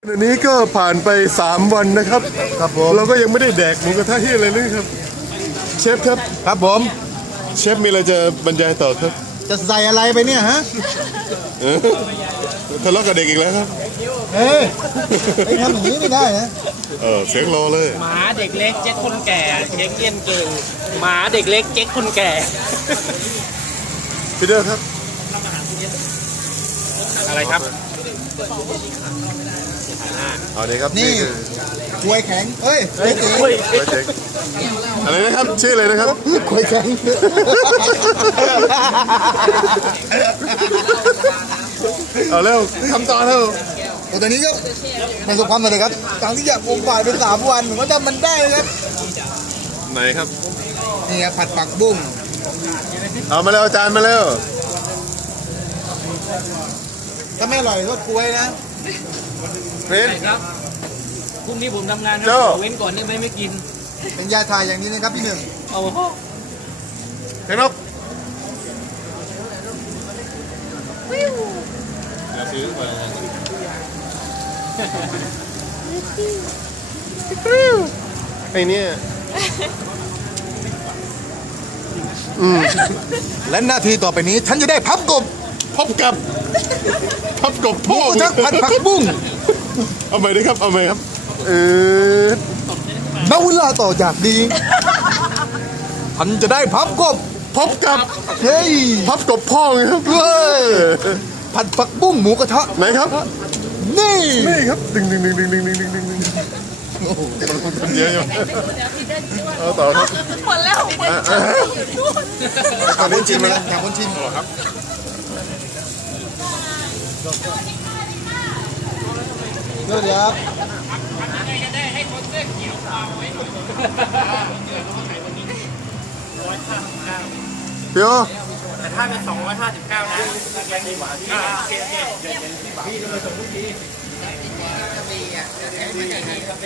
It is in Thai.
อันนี้ก็ผ่านไป3 วันนะครับครับผมเราก็ยังไม่ได้แดกหมูกระทะที่อะไรเลยครับเชฟครับครับผมเชฟมีอะไรจะบรรยายต่อครับจะใส่อะไรไปเนี่ยฮะทะเลาะกับเด็กอีกแล้วครับไอ้ทำอย่างนี้ไม่ได้นะเสียงรอเลยหมาเด็กเล็กเจ๊กคนแก่เจ๊กเย็นเก่งหมาเด็กเล็กเจ๊กคนแก่พีเตอร์ครับอะไรครับเอาเลยครับนี่กล้วยแข็งเฮ้ยกล้วยเจ๋งอะไรนะครับชื่ออะไรนะครับกล้วยแข็งเอาเร็วทำต่อเร็วตอนนี้ก็ประสบความสำเร็จครับจากที่อยากผมฝ่ายเป็น3 วันผมก็ทำมันได้ครับไหนครับนี่ครับผัดผักบุ้งเอามาเร็วจานมาเร็วถ้าไม่อร่อยก็กล้วยนะเว้นครับพรุ่งนี้ผมทำงานนะเว้นก่อนนี่ไม่กินเป็นยาถ่ายอย่างนี้นะครับพี่หนึ่งโอ้โหเห็นไหมอย่าซื้อมาไอ้เนี่ยและนาทีต่อไปนี้ฉันจะได้พับกบพบกับพ่อทักผัดผักบุ้งเอาไปด้วยครับเอาไปครับณเวลาต่อจากนี้ฉันจะได้พับกบพบกับเฮ้ยพับกบพ่อไงครับเฮ้ยผัดผักบุ้งหมูกระทะไหนครับนี่ครับดึงโอ้โหคนเยอะอยู่ต่อครับหมดแล้วตอนนี้ชิมแล้วคนชิมครับเดี๋ยวครับเดี๋ยวแต่ถ้าเป็น259นะยังดีกว่าที่โอเคพี่จะมาส่งทุกที